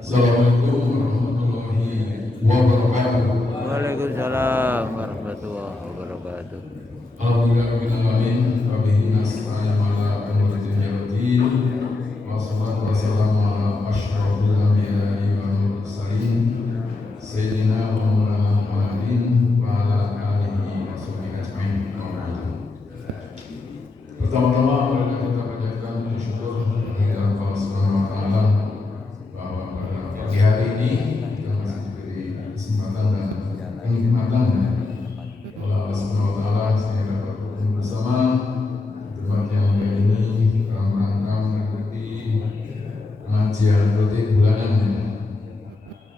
Assalamualaikum warahmatullahi wabarakatuh. Waalaikumsalam warahmatullahi wabarakatuh. Alhamdulillahirrahmanirrahim. Wabihi nasta'in ala umuri dunya waddin. Wassalatu wassalamu ala asyrofil anbiya'i wal mursalin Sayyidina wa maulana Muhammadin wa ala alihi wa sahbihi ajma'in. Pertama-tama marilah kita panjatkan syukur kehadirat Allah Subhanahu wa taala bahwa pada pagi hari ini kita masih diberi kesempatan dan kenikmatan oleh Allah Subhanahu wa taala sehingga dapat berkumpul bersama di tempat yang mulia ini dalam rangka mengikuti pengajian rutin bulanan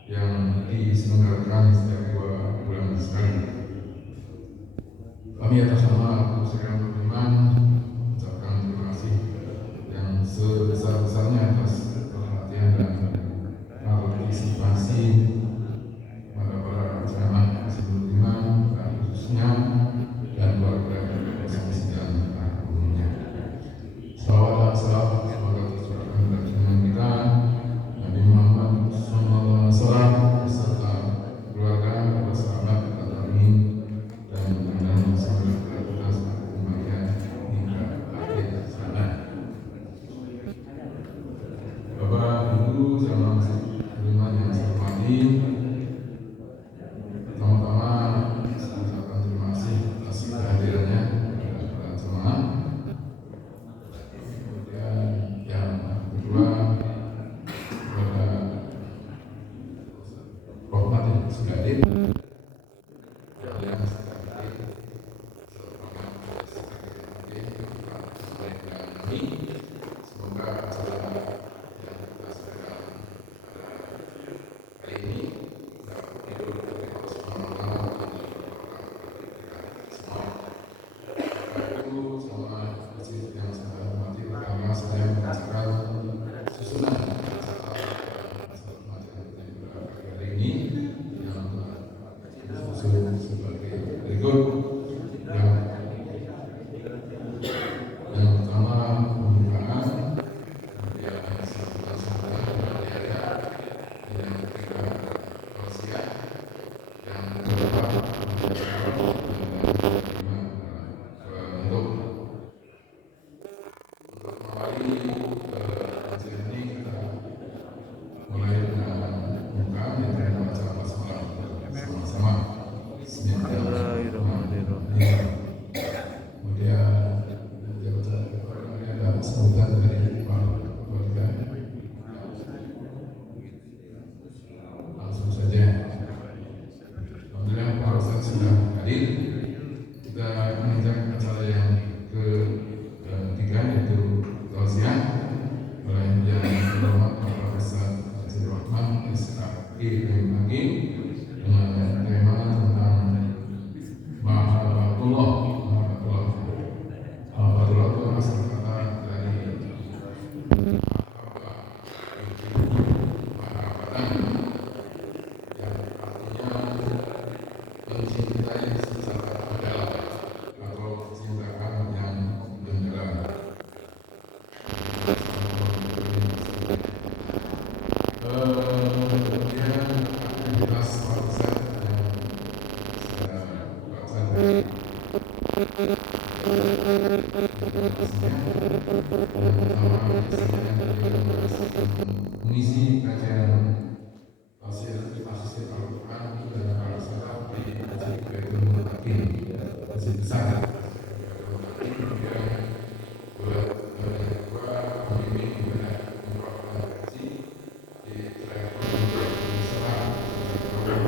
yang diselenggarakan setiap 2 bulan sekali. Kami atas nama Pusat Beriman mengucapkan terima kasih yang sebesar-besarnya atas perhatian dan partisipasi pada para jamaah Pusat Beriman dan khususnya dan keluarga dan umumnya. Salawat dan salam semoga tercurahkan kepada junjungan kita Nabi Muhammad sallallahu alaihi wasallam beserta keluarga, para sahabat, para tabi'in dan semoga kita selalu kembalian hingga akhir zaman. Bapak Ibu jamaah Masjid Beriman yang saya hormati, pertama-tama saya ucapkan terima kasih atas kehadirannya para jemaah. Kemudian yang kedua kepada Rahmat yang sudah hadir, yang sudah hadir, semoga acara yang kita selenggarakan hari ini dapat hidup dari Allah Subhanahu wa taala dan semua. Bapak Ibu jamaah masjid yang saya hormati, pertama saya membacakan susunan acara hari ini yang disusun sebagai berikut. Yang pertama pembukaan, kemudian sambutan yang ketiga tausiah, yang keempat penutup. Untuk mengawali kajian ini kita mulai dengan pembukaan yang kita baca basmalah sama-sama. Bismillahirrahmanirrahim. Kemudian ada sambutan dari Pak Keluarga. Langsung saja. Alhamdulillah Pak Ustadz sudah hadir. Kita menginjak acara yang ketiga yaitu tausiah oleh yang terhormat Bapak Ustadz Haji Rahman S.A.I.M. dengan tema tentang mahabbatullah. Mahabbatullah itu asal kata dari mahabbatan yang artinya mencintai secara mendalam atau cintakan yang mendalam. Kemudian aktivitas warisan yang saya baca dari mengisi kajian tafsir Al-Quran dan para salaf di Masjid Baitul Muttaqin, masjid besar. Kemudian buat kedua pemimpin ibadah umroh dan haji di travel Islam kemudian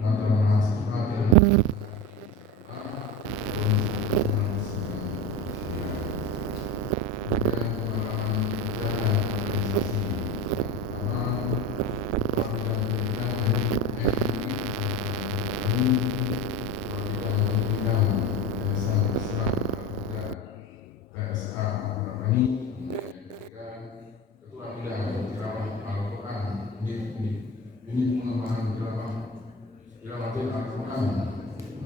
atau mahasiswa yang ini pengembangan Diramatil Al-Quran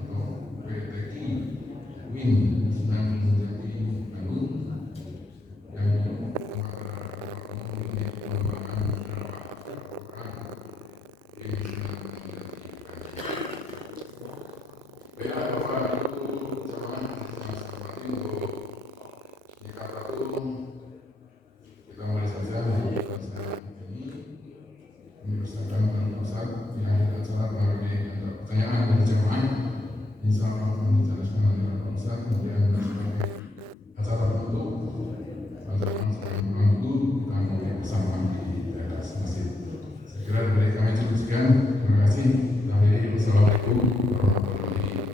atau PTI WIN sedang menjadi Bandung yang pengembangan Al-Quran beda Bapak itu zaman seperti untuk di kata itu kita mulai saja ini bersama Ustaz yang ada acara melalui pertanyaan dan jemaah insya Allah akan dijelaskan oleh Ustaz kemudian sebagai acara penutup acara itu kita mulai bersama di daerah masjid. Saya kira dari kami cukup sekian. Terima kasih. Assalamualaikum warahmatullahi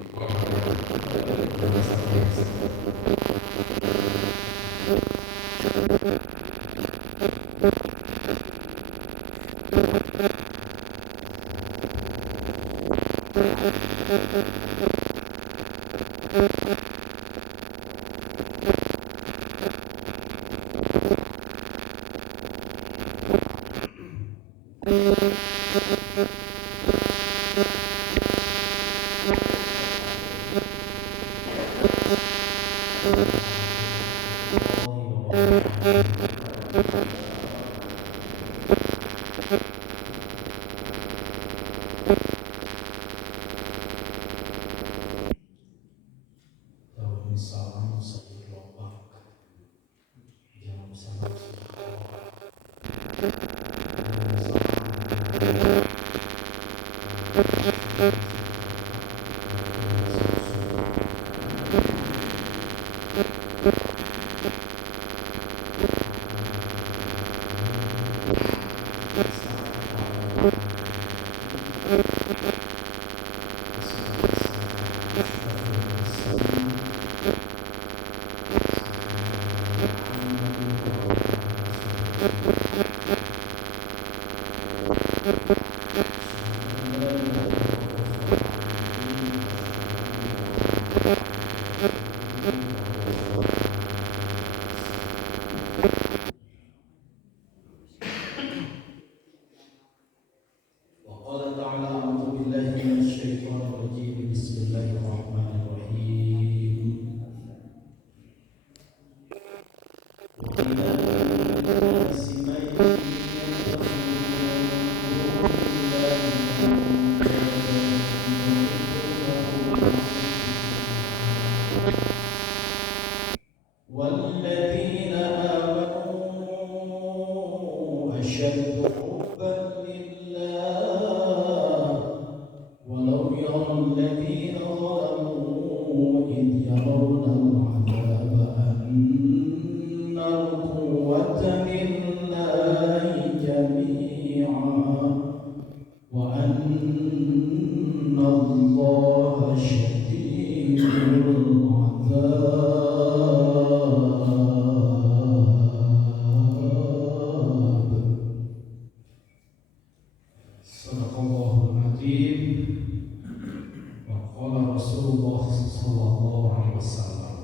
وقال تعالى أعوذ بالله من الشيطان الرجيم بسم الله الرحمن الرحيم ومن الناس من والذين آمنوا أشد حبا لله ولو يرى الذين ظلموا إذ يرون العذاب أن القوة لله جميعا وأن الله شديد العذاب. صدق الله العظيم. وقال رسول الله صلى الله عليه وسلم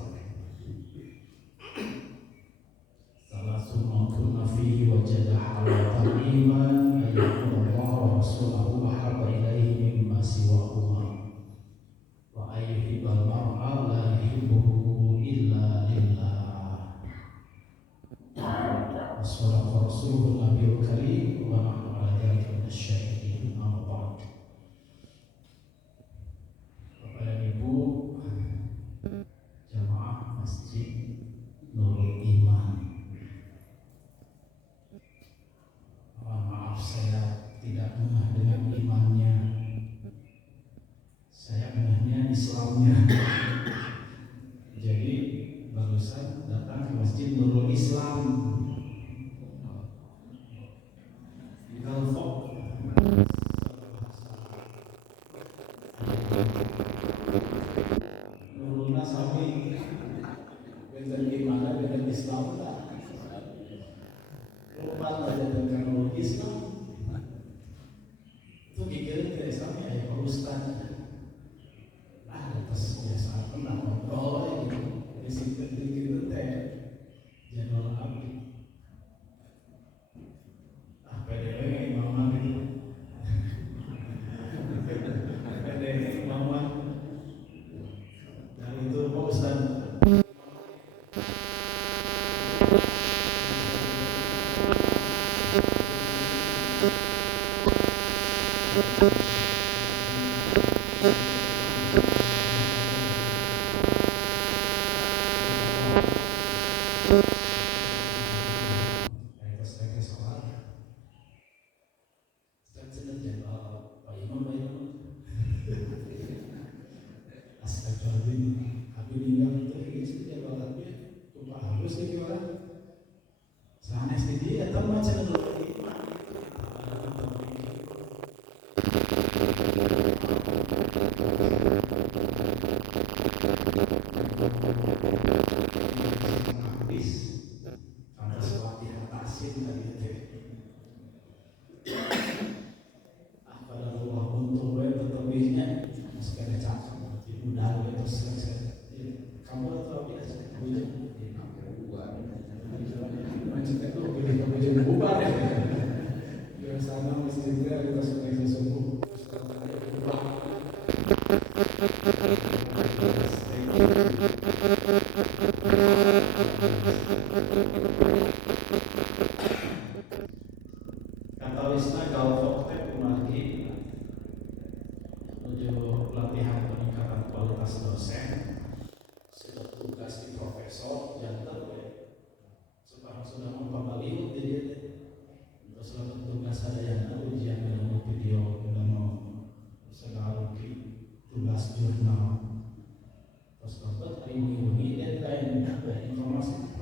ثلاث ما كنا فيه وجد حلاوة الإيمان أن يكون الله ورسوله أحب إليه مما سواهما وأن يحب المرء لا يحبه إلا لله. وصدق رسوله النبي الكريم ونحن على ذلك من الشاهدين. أما بعد. Bapak dan Ibu biasanya ya Pak Ustad atas biasa pernah ngobrol gitu di situ gitu teh jadwal abdi PDW mama gitu PDW mama dan itu Pak Ustad Katalisna kalau kemarin menuju pelatihan peningkatan kualitas dosen sudah tugas di profesor jantan sekarang sudah memperbaiki jadi terus tugas ada yang ujian dalam video dalam segala tugas jurnal terus dapat ini dan lain informasi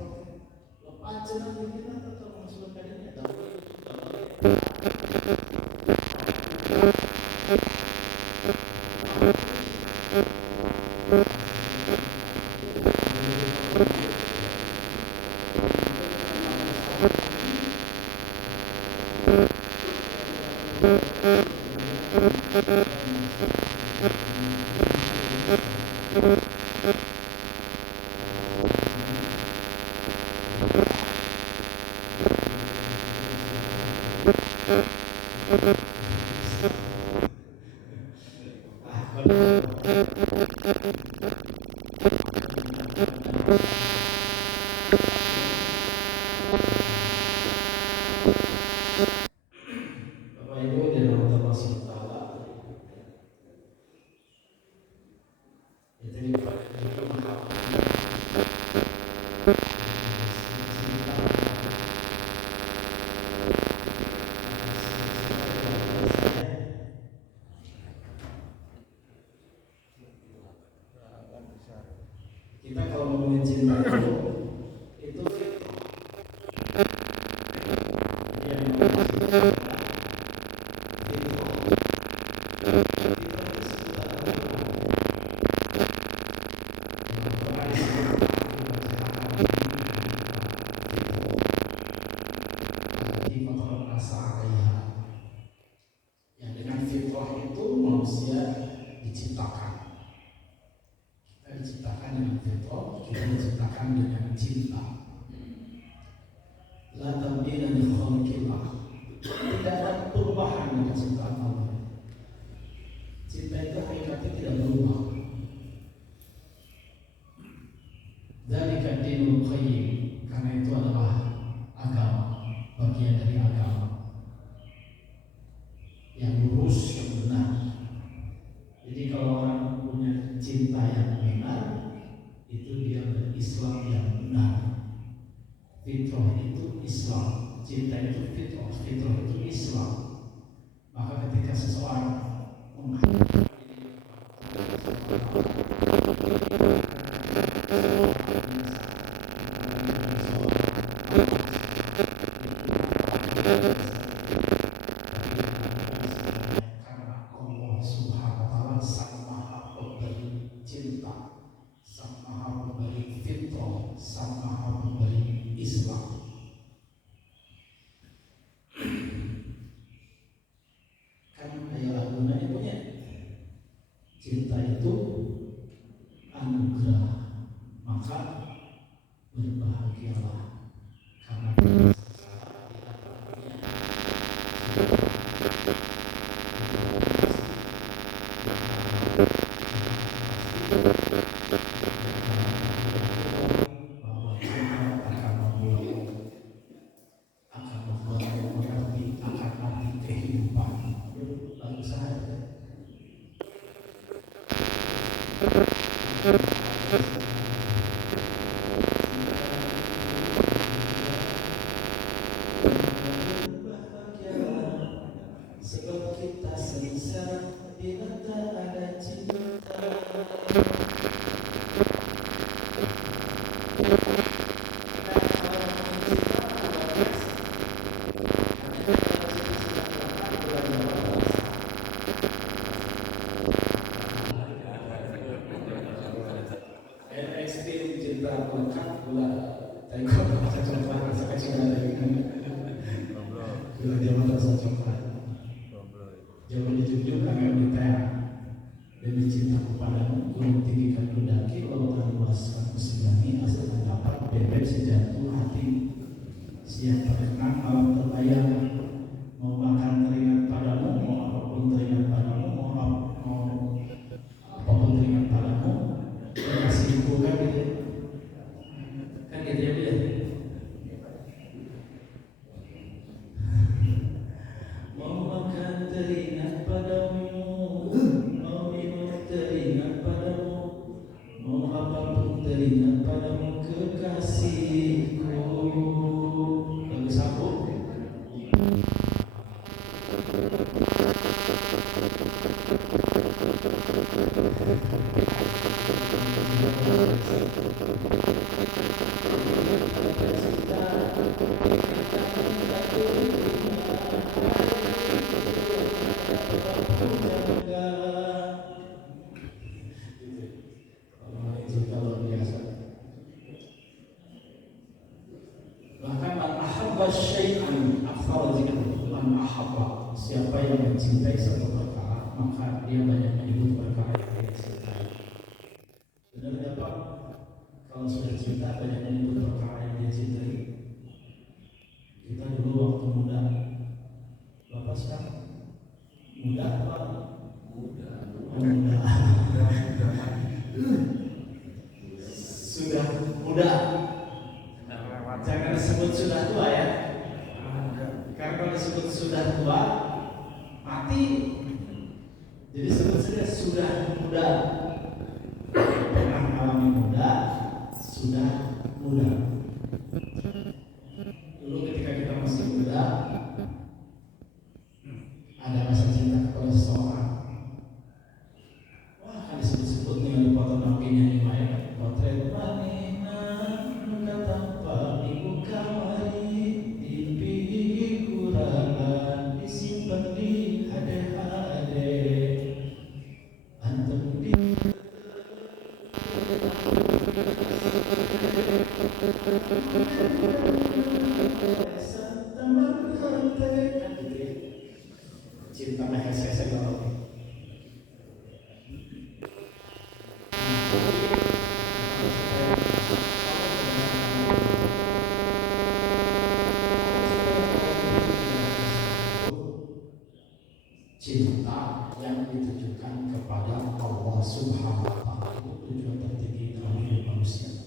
lepas jenang kita tetap masuk ke dalamnya Bapak Ibu dirahmati Allah Subhanahu wa taala. Kita kalau mau mencintai itu yang dengan fitrah itu manusia diciptakan. Kita diciptakan dengan fitrah, kita diciptakan dengan cinta. La tabdila li khalqillah. Tidak ada perubahan dengan ciptaan Allah. Cinta itu hakikatnya tidak berubah. Dzalika dinul qayyim, karena itu adalah agama, bagian dari agama yang lurus, yang benar. Jadi kalau orang punya cinta yang benar, itu dia berislam yang benar. Fitrah itu Islam, cinta itu fitrah, fitrah itu Islam. Maka ketika seseorang menghadapi karena Allah Subhanahu wa taala sang Maha Pemberi cinta, sang Maha Pemberi fitrah, sang Maha Pemberi Islam. Kan ayat lagunya punya cinta itu anugerah, maka berbahagialah karena bahwa cinta akan membuatmu mengerti akan arti kehidupan. Lalu saya sebab kita sengsara bila tak ada cinta. Ekstrim cinta melekat gula tengok rasa coklat rasa kecil dari gula jaman rasa coklat jaman dijunjung agak detail demi cinta kepadamu gunung tinggikan mendaki lautan luaskan kusenangi asalkan dapat bebek sejatuh hati siap terkenang alam terbayang mau makan teringat padamu mau apapun teringat padamu mau apapun teringat padamu kasihku kan gitu ya dia mau makan teringat padamu mau minum teringat padamu mau apapun teringat padamu kekasihku. Lagu sapu kalau biasa. Bahkan man ahabba syai'an akthara dzikruhu, man ahabba, siapa yang mencintai satu perkara maka dia banyak menyebut perkara yang dia cintai. Benar tidak Pak? Kalau sudah cinta banyak menyebut perkara yang dia cintai. Kita dulu waktu muda, Bapak sekarang muda apa? Muda. Sudah muda. Jangan disebut sudah tua ya. Karena kalau disebut sudah tua mati. Jadi sebut saja sudah muda. Pernah mengalami muda, sudah muda. Dulu ketika kita masih muda, ada rasa cinta kepada seseorang. Wah, kan disebut-sebut nih ada foto nabinya nih Maya. Potret manina nuka tanpa ibu kamari impi kurangan disimpan di hade-hade antum di cinta mahasiswa kalau cinta yang ditujukan kepada Allah Subhanahu wa Ta'ala itu tujuan tertinggi dalam hidup manusia.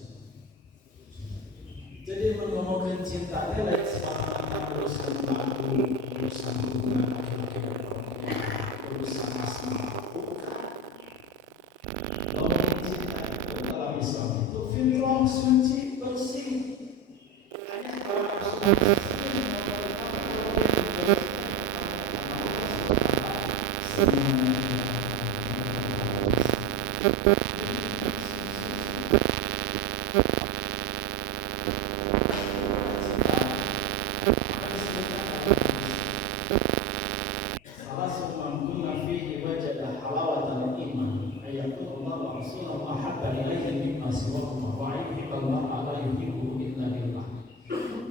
Jadi menemukan cinta itu lain semata-mata urusan lagu, urusan hubungan laki-laki dan perempuan, urusan asmara, bukan. Menemukan cinta itu dalam Islam itu fitrah, suci, bersih. Hanya kalau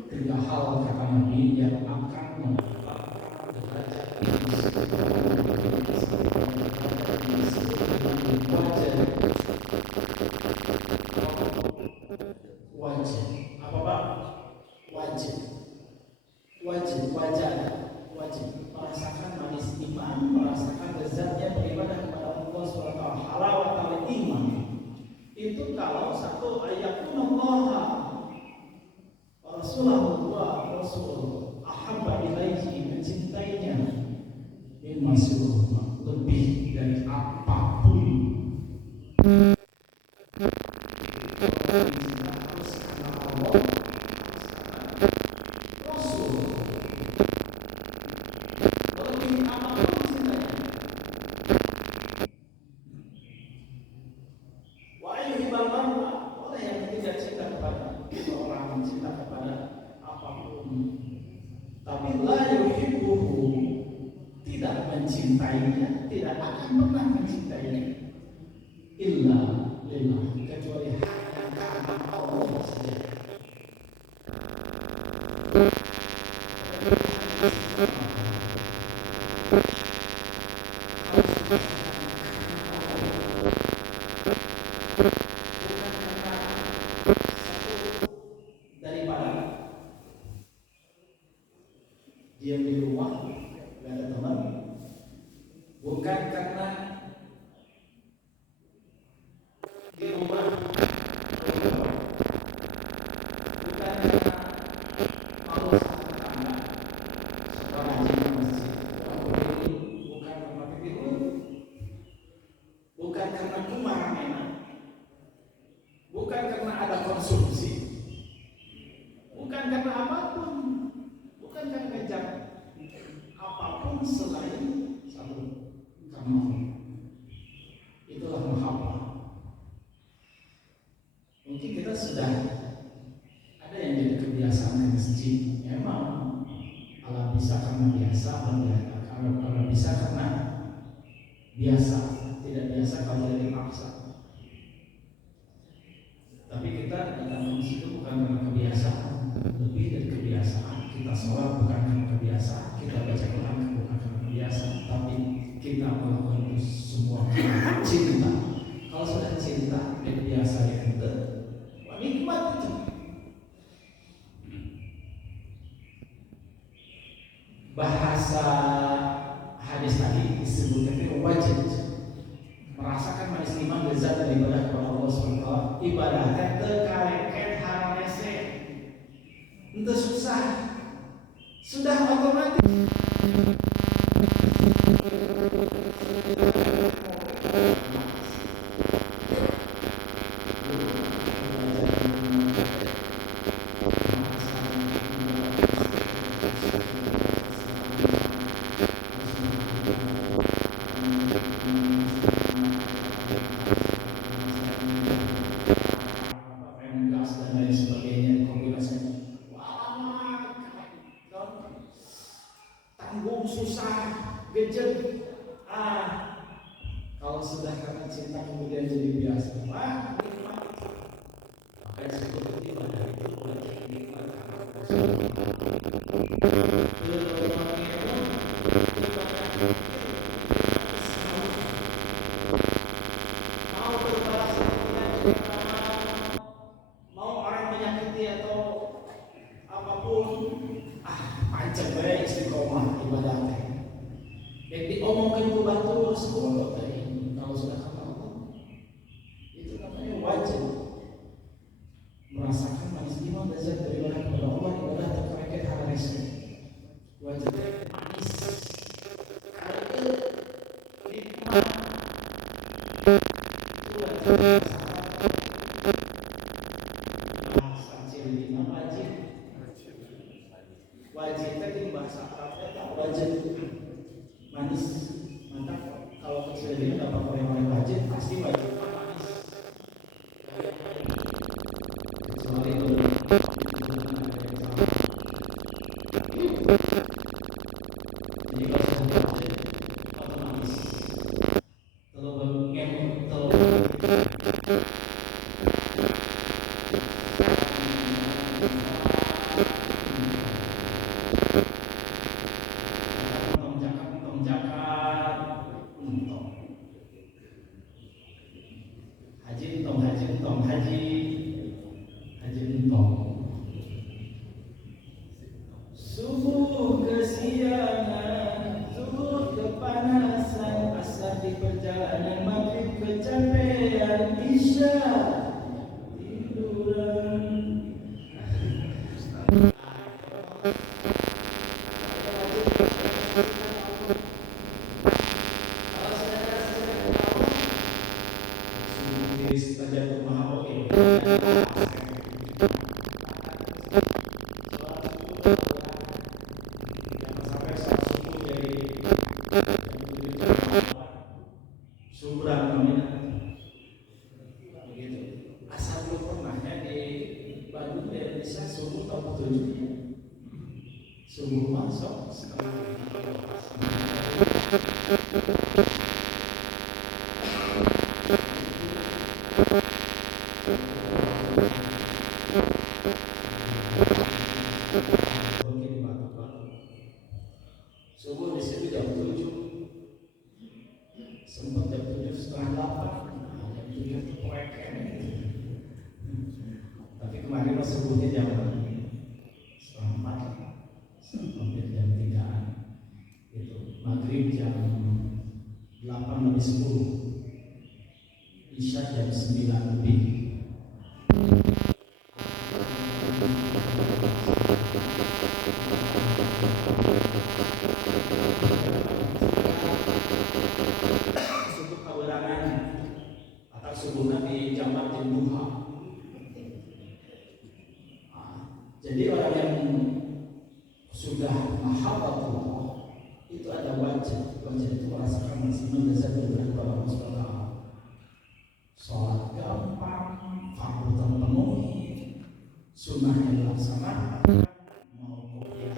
tiga hal kata Nabi yang akan mendapatkan derajat itu kalau satu ayakunallaha wa rasulahu wa rasul ahabba ilaihi, mencintainya mimma siwahuma, lebih dari apapun. Tapi la yuhibbuhu, tidak mencintainya, tidak akan pernah mencintainya illa lillah, kecuali hanya karena Allah saja. Diam di rumah, gak ada teman, bukan karena di rumah, bukan karena malu sama tetangga, seorang rajin ke masjid, bukan karena tidur, bukan karena kumar mainan, bukan karena ada konsumsi, bukan karena apapun, bukan karena ngejar apapun selain satu, karena itulah mahabbah. Mungkin kita sudah ada yang jadi kebiasaan ke masjid, memang ala bisa karena biasa, ala bisa karena biasa, tidak biasa kalau tidak dipaksa. Tapi kita datang ke masjid itu bukan karena kebiasaan, lebih dari kebiasaan. Kita sholat bukan karena kebiasaan, kita baca Quran bukan karena kebiasaan, tapi kita melakukan itu semua karena cinta. Kalau sudah cinta dan biasa itu, nikmat itu. Bahasa hadis tadi disebutkan itu wajib merasakan manis iman lezat dari ibadah kepada Allah SWT. Ibadahnya terkareket haramese, itu susah, sudah otomatis. Tanggung, susah, gejek. Kalau sudah karena cinta kemudian jadi biasa, wah nikmat. Makanya sebetulnya ibadah itu boleh nikmat mau berbalas, mau orang menyakiti atau apapun, pancen bae istiqomah ibadah teh. Yang diomongkan itu batu sepuluh tadi. Kalau sudah kata Allah, itu namanya wajib merasakan manis iman lezat dari ibadah kepada Allah, ibadah terkareket haris. Wajib manis, kareket, nikmat. Itu wajib. Bahasa Cilina wajib. Wajib tadi bahasa Arabnya tak wajib. Manis, mantap. Kalau kecil ini dapat oleh-oleh wajib, pasti wajib manis. Kecuali jadi kalau sudah wajib, otomatis. Kalau bagian haji entong. Subuh kesiangan, zuhur kepanasan, asar di perjalanan, maghrib kecapean, isya Jantung Maha oke. Jangan sampai saat subuh jadi syukuran kami begitu. Asal belum pernahnya di Bandung ya bisa subuh tahun 7 subuh masuk subuh di situ jam 7 sempat jam 7:30, jam 7 poek tapi kemarin pas subuhnya jam 4 hampir jam 3-an itu maghrib jam 8:10, isya jam 9 lebih. Subuh kawerangan atau subuhnya di jamak jam duha. Jadi orang yang sudah mahabbatullah itu ada wajib itu merasakan maksimal lezat dari Allah SWT. Sholat gampang, fardu terpenuhi, sunnahnya dilaksanakan, mau kuliah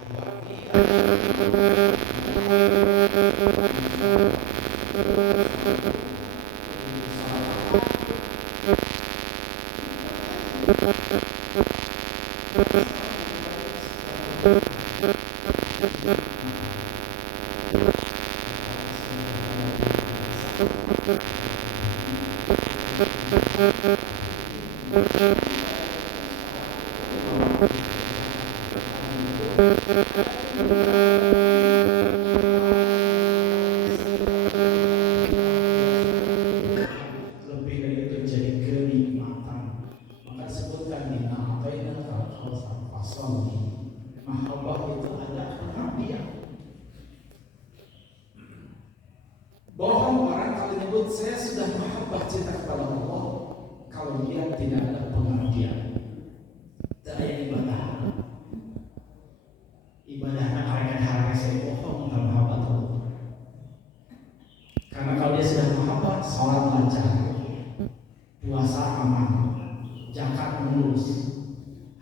lebih dari itu jadi kenikmatan. Maka disebutkan di na'ataina kal-kautsar fasholli. Mahabbah itu ada pengabdian. Bohong orang kalau menyebut saya sudah mahabbah cinta kepada Allah kalau dia tidak ada pengabdian. Tidak ibadah. Ibadahnya harga-harga saya bohong tentang mahabbah Allah. Karena kalau dia sudah mahabbah, sholat lancar, puasa aman, zakat mulus,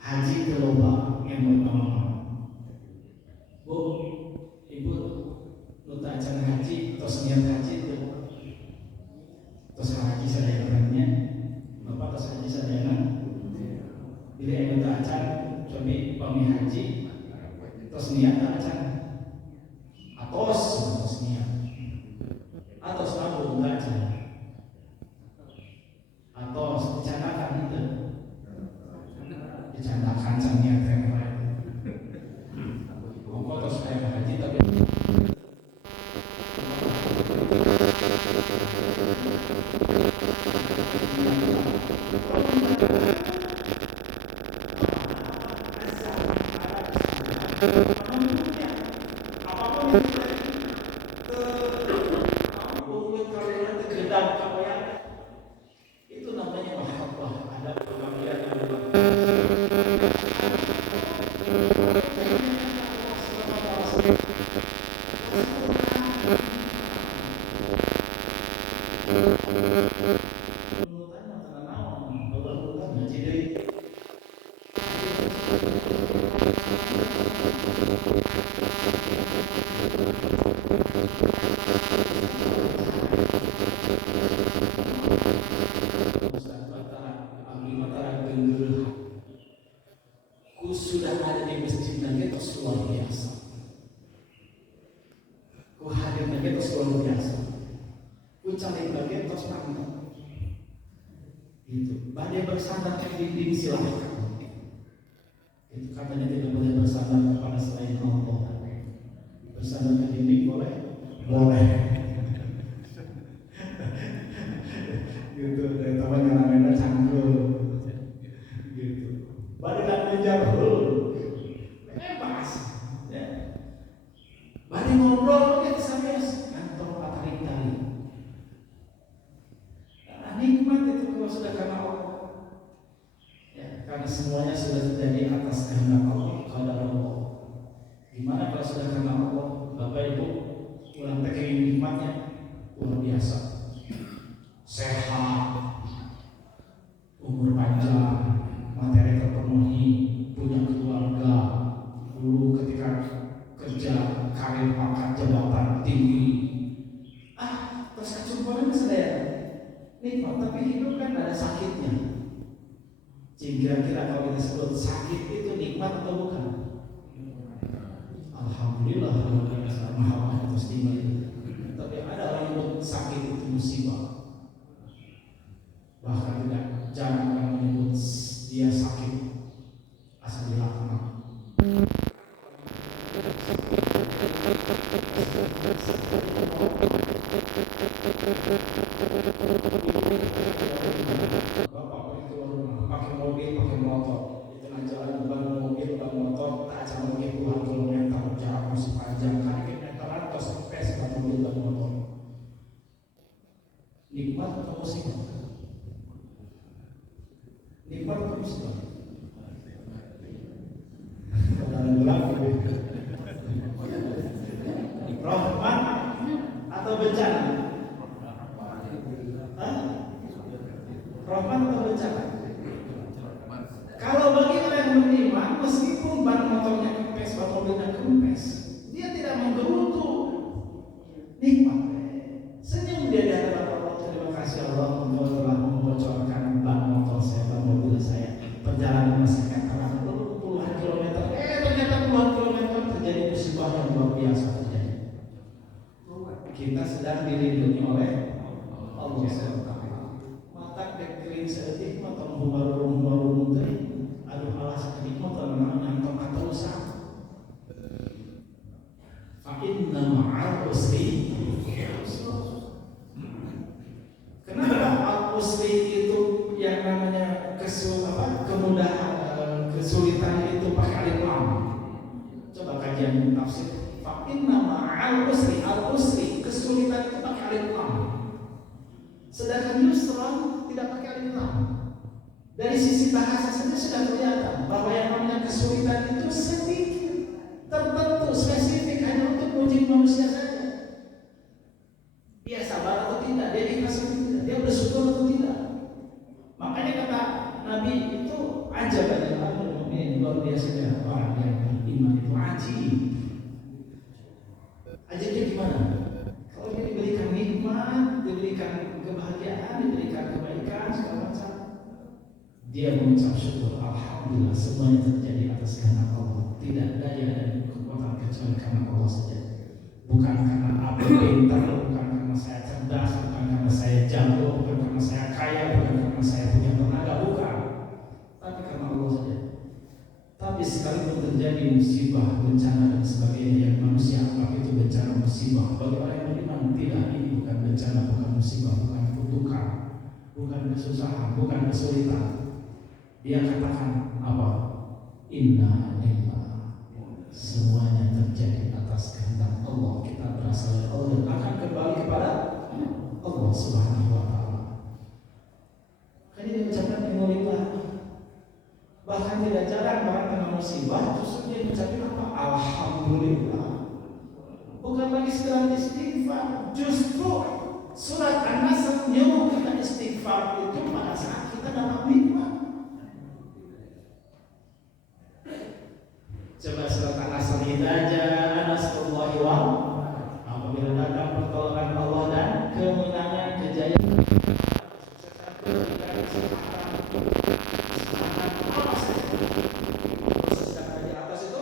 haji terloba yang berkembang. Bu, ibu, luta acan haji, terus niat haji itu, terus haji sadayangannya, bapak terus haji sadayangan, bila yang luta acan, coba pami haji, terus niat acan, atos niat, atos lalu luta acan. Atau dicandakan itu dicandakan samnya tempat monggo terus saya haji tapi itu namanya mahabbah, ada pengabdian yang sudah ada di masjid lagi terus luar biasa. Ku hadir lagi terus luar biasa. Ku cari lagi terus mantap. Itu badai bersandar di silahkan. Itu katanya tidak boleh bersandar kepada selain Allah. Bersandar ke dinding boleh? Boleh. Gitu, dari teman yang namanya cangkul. Gitu. Badai dan menjauh. Bebas. Ya. Badai ngobrol kita sampai kantor atarik tali. Nikmat itu kalau sudah karena Allah semuanya sudah terjadi atas kehendak Allah, qadarullah. Gimana kalau sudah kehendak Allah? Bapak Ibu, ulang teki nikmatnya luar biasa. Sehat, umur panjang, materi terpenuhi, punya keluarga. Dulu ketika kerja, karir pangkat jabatan tinggi, terus kecumpuran saya nikmat, tapi hidup kan ada sakitnya. Kira-kira kalau kita sebut sakit itu nikmat atau bukan? Alhamdulillah Muhammad muslimah itu. Tapi ada orang yang menyebut sakit itu musibah. Bahkan tidak jarang orang menyebut dia sakit asal dilaknat. Bapak pergi keluar rumah pakai mobil, pakai motor, di tengah jalan ban mobil, ban motor, tak akan lagi puluhan kilometer, jarak masih panjang, kaki meteran atau sampai ban mobil, ban motor. Nikmat atau musibah? Nikmat atau musibah? Rahmat atau bencana? Rahmat atau bencana? Kalau bagi orang yang beriman, meskipun ban motornya kempes, ban mobilnya kempes, dia tidak menggerutu, nikmat. Senyum dia di hadapan Allah. Terima kasih Allah, Engkau telah membocorkan ban motor saya, ban mobil saya. Perjalanan masih katakan puluhan kilometer, ternyata puluhan kilometer terjadi musibah yang luar biasa terjadi. Kita sedang dilindungi oleh Allah SWT. Mata kekering sedetik, mata humaru teri. Aduh alas kenikmat orang yang kata usah. Fa inna ma'al usri yusra. Kenapa al-usri itu yang namanya kemudahan, kesulitan itu pakai alif lam? Coba kajian tafsir. Fa inna ma'al usri, al-usri kesulitan itu pakai alif lam. Sedangkan yusra tidak pakai alif lam. Dari sisi bahasa saja sudah kelihatan bahwa yang namanya kesulitan itu sedikit, tertentu, spesifik, hanya untuk menguji manusia saja. Dia sabar atau tidak, dia ikhlas atau tidak, dia bersyukur atau tidak. Makanya kata Nabi itu ajab adalah mukmin luar biasa. Orang yang beriman itu ajib. Ajibnya gimana? Kalau dia diberikan nikmat, diberikan kebahagiaan, diberikan kebaikan segala macam, dia mengucap syukur, alhamdulillah semuanya terjadi atas kehendak Allah. Tidak daya dan kekuatan kecuali karena Allah saja. Bukan karena apa pintar, bukan karena saya cerdas, bukan karena saya jago, bukan karena saya kaya, bukan karena saya punya tenaga, bukan. Tapi karena Allah saja. Tapi sekalipun terjadi musibah, bencana dan sebagainya yang manusia anggap itu bencana musibah, bagi orang yang beriman tidak, ini bukan bencana, bukan musibah, bukan kutukan, bukan kesusahan, bukan kesulitan. Dia katakan apa? Inna lillahi, semuanya terjadi atas kehendak Allah. Kita berasal dari Allah dan akan kembali kepada Allah Subhanahu wa Ta'ala. Kan dia mengucapkan innalillah. Bahkan tidak jarang orang kena musibah, justru dia mengucapkan apa? Alhamdulillah. Bukan lagi sekedar istighfar, justru surat An-Nasr nyuruh kita istighfar itu pada saat kita dapat nikmat. Coba surat An-Nasr aja, Nasrullahi wa apabila datang pertolongan Allah dan kemenangan, kejayaan. Di atas itu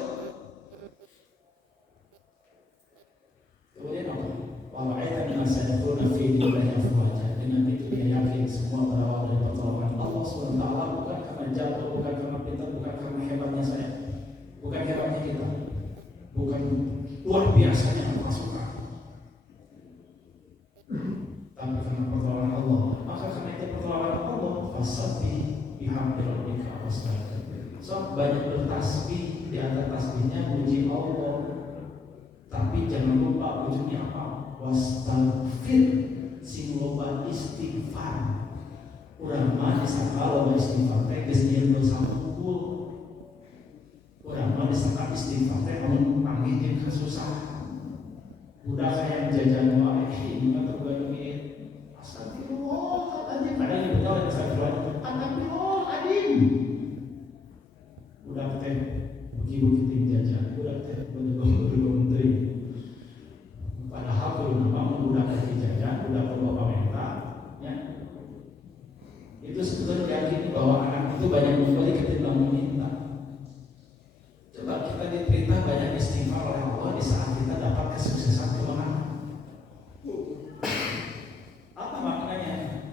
kemudian apa? Wa'aitan nasaduna fi dinillahi afwaja. Dengan itu dia yakin semua berawal dari pertolongan Allah SWT, bukan karena jatuh, bukan karena pintar, bukan karena hebatnya saya, bukan hebatnya kita, bukan luar biasanya pasukan, tapi karena pertolongan Allah. Maka karena itu pertolongan Allah, fasabbih bihamdi rabbika wastaghfir. So banyak bertasbih, di antara tasbihnya puji Allah. Tapi jangan lupa ujungnya apa? Wastaghfir, sing loba istighfar. Urang mah disangka loba istighfar teh geus nyieun dosa unggul. Udah kayak jajan wae ini kata gue astagfirullahaladzim, padahal yang betul ada astagfirullahaladzim. Udah teh bagi-bagi tim jajan, udah teh bener-bener. Padahal kalau nama udah kasih jajan, udah bawa pemerintah, ya itu sebetulnya yakin bahwa anak itu banyak memberi ketimbang meminta. Coba kita diperintah banyak istighfar oleh Allah di saat kita dapat kesuksesan keuangan. Apa maknanya?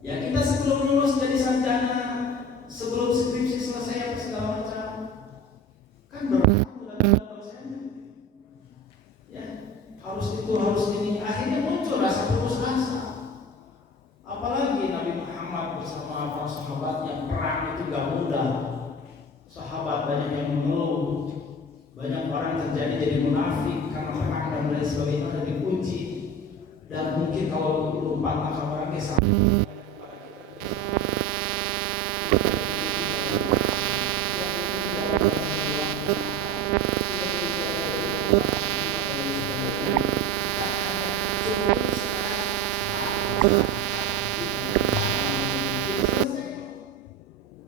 Ya kita sebelum lulus jadi sarjana, sebelum skripsi selesai apa segala macam, kan berapa dosen? Ya harus itu harus ini. Akhirnya muncul rasa putus asa. Apalagi Nabi Muhammad bersama para sahabat yang perang itu gak mudah. Sahabat banyak yang mengeluh, banyak orang terjadi jadi munafik karena perang dan lain sebagainya dan dikunci. Dan mungkin kalau lompat akan orang kisah.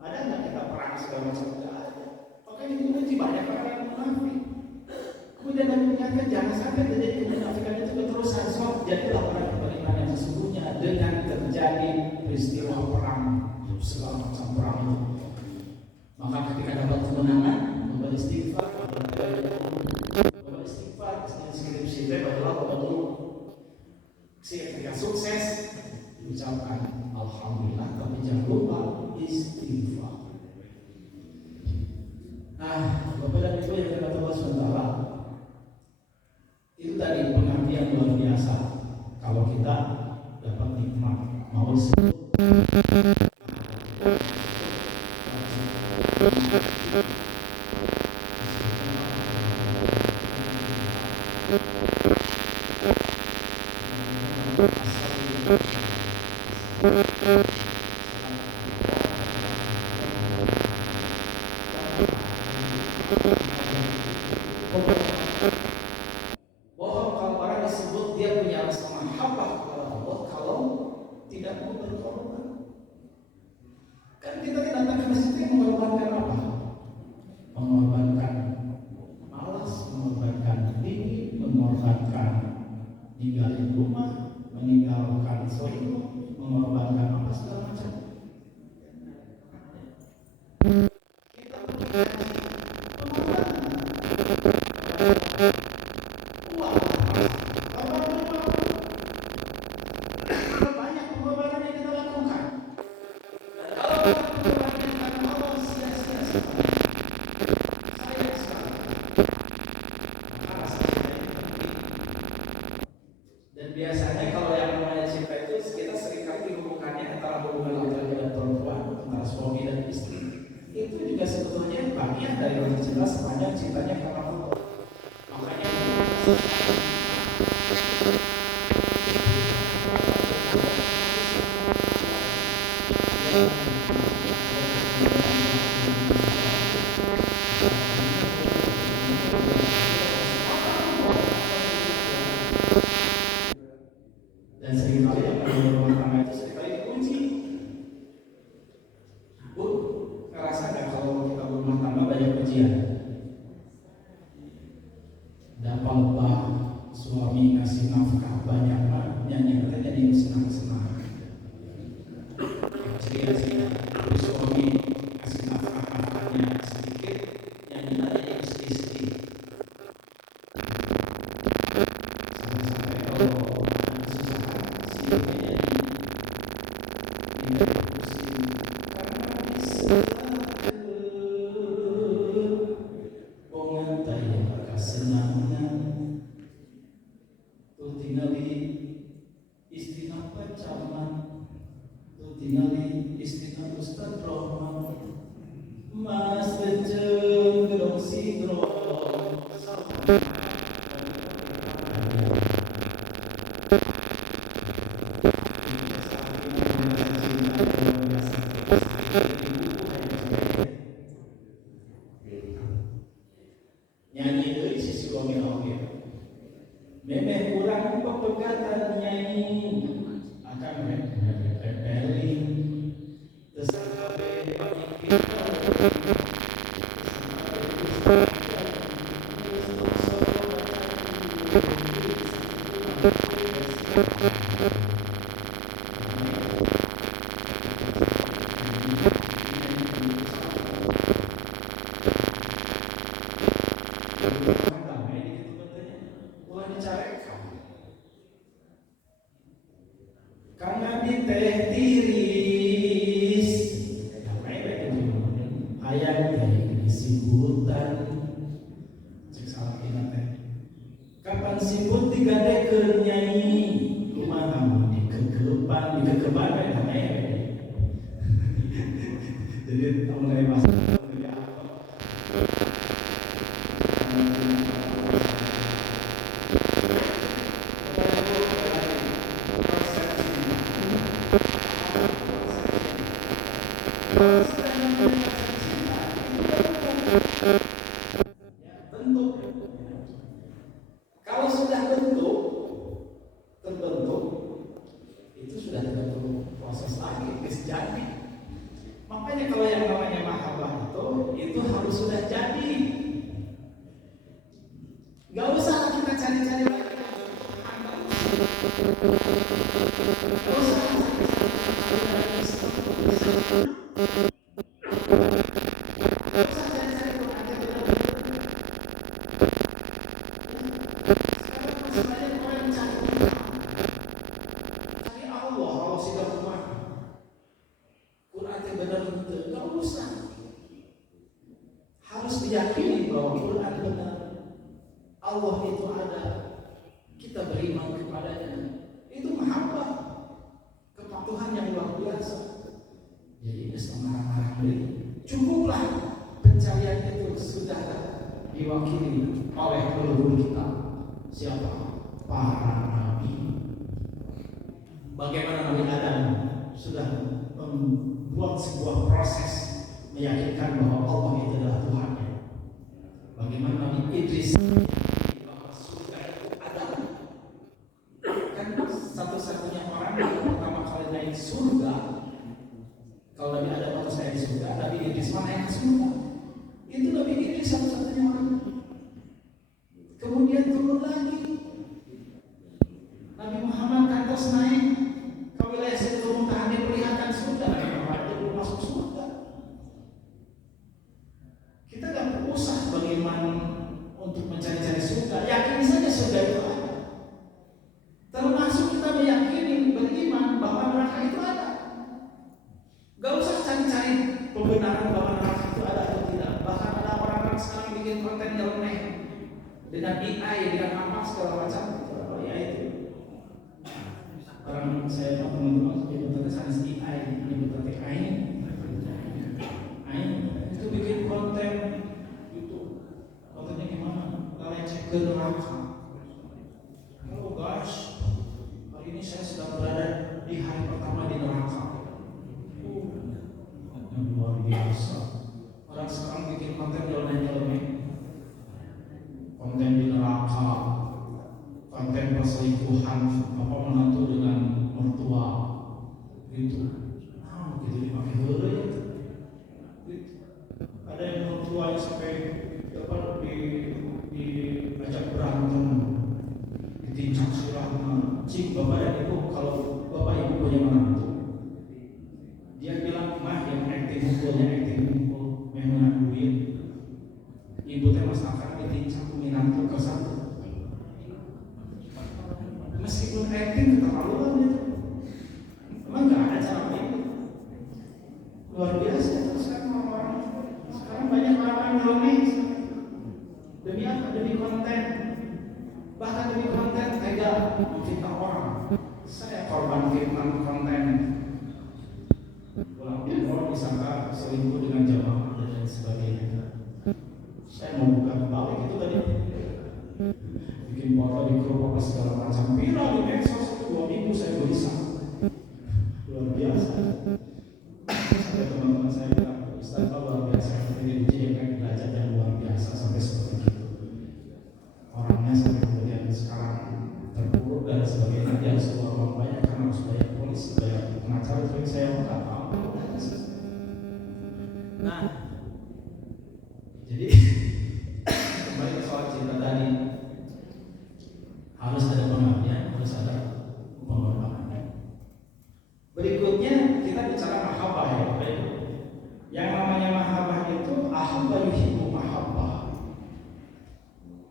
Ada nggak kita perang segala macam? Makanya itu kunci banyak orang yang munafik. Kemudian Nabi mengingatkan jangan sampai terjadi kemunafikan itu keterusan. So, jadilah orang beriman yang sesungguhnya dengan terjadi peristiwa perang segala macam perang itu. Maka ketika dapat kemenangan, membaca istighfar, skripsi itu adalah betul. Ketika sukses, diucapkan alhamdulillah, tapi jangan lupa istighfar. Nah, Bapak dan Ibu yang dirahmati Allah SWT, itu tadi pengertian luar biasa. Kalau kita dapat nikmat, mau sebut bahwa kalau orang disebut dia punya rasa mahabbah kepada Allah kalau tidak mau berkorban. Kan kita datang ke masjid yang mengorbankan apa? Mengorbankan malas, mengorbankan diri, mengorbankan ninggalin rumah, meninggalkan selingkuh, mengorbankan apa segala macam. Kita banyak pengorbanan yang kita lakukan. Dan biasanya kalau yang namanya cinta itu kita seringkali dihubungkannya antara hubungan laki-laki dan perempuan, antara suami dan istri. Itu juga sebetulnya bagian dari rasa cinta sepanjang cintanya karena Allah. Makanya dan seringkali yang pada rumah tangga itu seringkali dikunci. Bu, ngerasa nggak kalau kita berumah tangga banyak ujian? Dapat suami ngasih nafkah banyak mah nyanyi katanya jadi senang-senang. Jadi suami ngasih nafkahnya sedikit, nyanyi aja istri-istri. Sampai kalau kesusahan siapnya tidak pusing karena bisa bongan tayang kesenangan tuh tingali istina pacaman tuh tingali istina Ustaz Rohman mas lejeng gerong sigrong nyanyi dari sisi suami awet. nabi teh tiris damai bae hayang teh simbutan cek salah kita teh kapan simbut digadekeun nyai kumaha mun dikekepan bae damai bae jadi mulai masuk bentuk. Kalau sudah terbentuk, itu sudah tidak perlu proses lagi, jadi. Makanya kalau yang namanya mahabbah itu harus sudah jadi. Gak usah kita cari-cari lagi. Gak usah. Harus diyakini bahwa Quran benar, Allah itu ada, kita beriman kepadanya, itu mahabbah, kepatuhan yang luar biasa. Jadi semarang-marang ini cukuplah pencarian itu sudah diwakili oleh leluhur kita. Siapa? Para nabi. Bagaimana Nabi Adam sudah membuat sebuah proses meyakinkan bahwa Allah itu adalah Tuhannya. Bagaimana Nabi Idris bahwa surga itu ada. Kan satu-satunya orang yang pertama kali naik surga. Kalau Nabi Adam atau saya di surga, Nabi Idris mana yang ke surga? Itu Nabi Idris satu-satunya orang. Kemudian turun lagi. Nabi Muhammad kan terus naik ke wilayah Sidratul Muntaha, diperlihatkan surga. Nabi Muhammad belum masuk surga. Kita gak usah beriman untuk mencari-cari surga. Yakini saja surga itu ada. Termasuk kita meyakini beriman bahwa neraka itu ada. Gak usah cari-cari pembenaran bahwa neraka itu ada atau tidak. Bahkan ada orang-orang sekarang bikin konten nyeleneh dengan AI, dengan apa segala macam. Oh ya itu. Orang saya tahu teman-teman menyebut sains AI, menyebut AI itu bikin konten itu kontennya gimana? Leceh ke neraka. Oh gosh, hari ini saya sedang berada di hari pertama di neraka. Luar biasa. Orang sekarang bikin konten nyeleneh-nyeleneh, konten di neraka, konten perselingkuhan, apa menantu dengan mertua, gitu. Nah, gitu dipakai heureuy. Ada yang mertuanya sampai dapat diajak berantem, ditincak sirahna. Cik bapak dan ibu, kalau bapak ibu punya menantu, dia bilang mah yang aktif mukul, memang duit. Ibu teh mas akan ditincak menantu ke satu. Meskipun acting keterlaluan itu, emang nggak ada cara lain. Luar biasa itu sekarang orang-orang. Sekarang banyak orang-orang nyeleneh demi apa? Demi konten. Bahkan demi konten tega memfitnah orang. Saya korban fitnah konten. Pulang disangka selingkuh dengan jamaah dan lain sebagainya. Saya mau buka balik itu tadi. Bikin foto di grup apa segala macam, viral di medsos itu 2 minggu saya gelisah. Luar biasa. Sampai teman-teman saya bilang, Ustaz luar biasa, tapi dia kan belajar yang luar biasa sampai seperti itu. Orangnya sampai kemudian sekarang terpuruk dan sebagainya. Dia harus keluar uang banyak karena harus bayar polisi, bayar pengacara. Tapi saya nggak tahu. Nah, jadi kembali ke soal cinta tadi. Harus ada pengabdian, harus ada pengorbanan. Berikutnya kita bicara mahabbah ya. Yang namanya mahabbah itu ahabba yuhibbu mahabbah.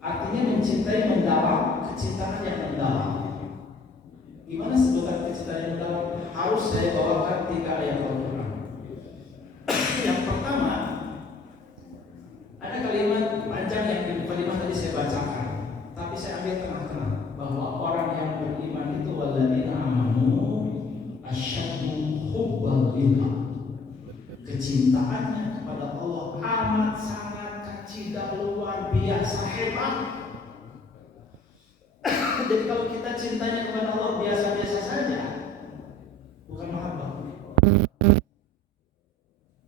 Artinya mencintai mendalam, kecintaan yang mendalam. Gimana sebutan kecintaan yang mendalam? Harus harus saya bawakan 3 ayat Al-Quran. Yang pertama, ada kalimat panjang yang kalimat tadi saya bacakan, tapi saya ambil tengah-tengah bahwa orang yang beriman itu walladzina amanu asyaddu hubban lillah. Kecintaannya kepada Allah amat sangat kacida luar biasa hebat. Jadi kalau kita cintanya kepada Allah biasa-biasa saja, bukan mahabbah.